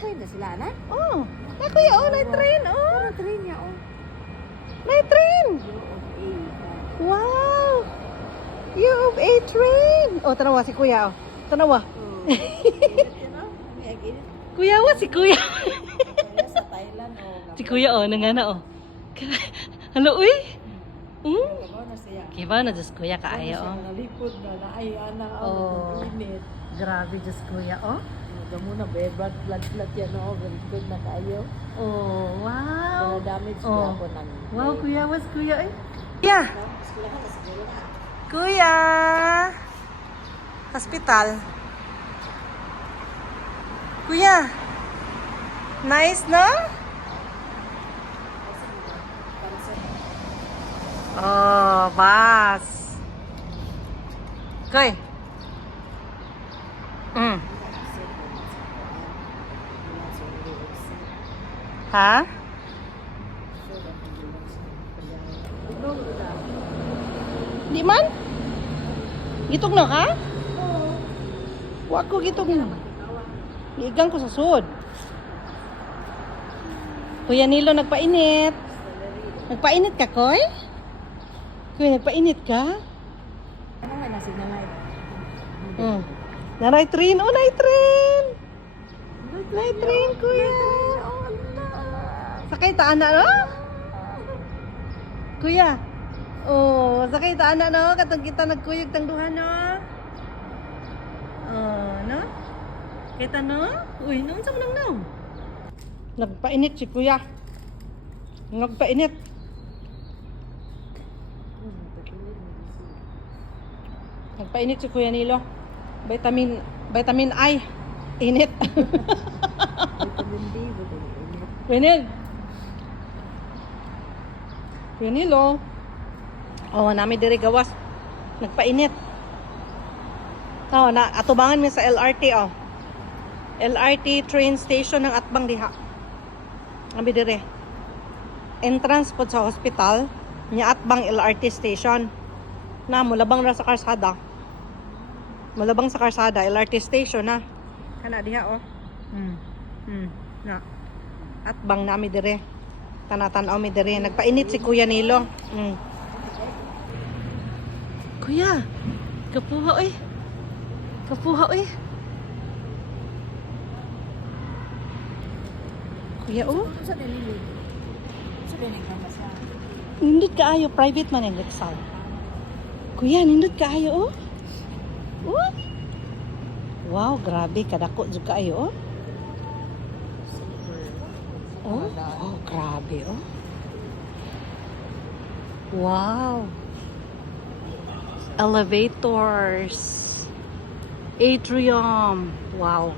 Train na sila, na? Oh, na kuya, oh, night train, oh. Oh, train niya, oh. Night train. Wow. U of A train. Oh, tanawa si kuya, oh. Tanawa. Kuya, wa si kuya. Sa Thailand, oh. Si kuya, oh, nangana, oh. Halo, uy. Kiba na, Diyos kuya, kaayo, oh. Nalipod na, naayaan na ako. Oh. Init. Grabe, Diyos kuya, oh. Damo na, bebad, flat yan, oh. Good na kayo. Oh, wow. Pero damage Oh. ako ng... Wow, kuya, was kuya, eh. Kuya. Kuya. Hospital. Kuya. Nice, no? Oh, bus. Koy. Ha? Di man? Gitog na ka? Wa ko gitog na. Iigang ko sa sud. Kuya Nilo, nagpainit. Nagpainit ka, Koy? Kuya, nagpainit ka? Ano nga nasa nanay? Na night train. Oh, night train. Night train, kuya. Sakay ta ana, no? Kuya. Oh, sakay ta ana, no? Katong kita nagkuyog tang duha, no? Oh, no? Kita, no? Uy, noon sa manang naw. Nagpainit si kuya. Nagpainit. Nagpainit si Kuya Nilo. Vitamin I. Init. Vitamin D, Kuya Nilo. Oh, nami diri gawas. Nagpainit. Oh, na atubangan mi sa LRT, oh. LRT train station ng Atbang diha. Nami diri. Entrance pod sa hospital nya Atbang LRT station. Na mulabang ra sa karsada. Mulabang sa karsada, LRT station na. Kana diha, oh. Na. Atbang nami dire. Tanatan-aw mi dire. Nagpainit si Kuya Nilo. Kuya, kapuha oy. Kapuha oy. Kuya, oh. Sa dili. Sa dili ka sa. Nindot kaayo, private man yung Lexal. Kuya, nindot kaayo, oh. Oh. Wow, grabe, kadako jud kaayo, oh. Oh, oh, grabe, oh. Wow. Elevators. Atrium. Wow.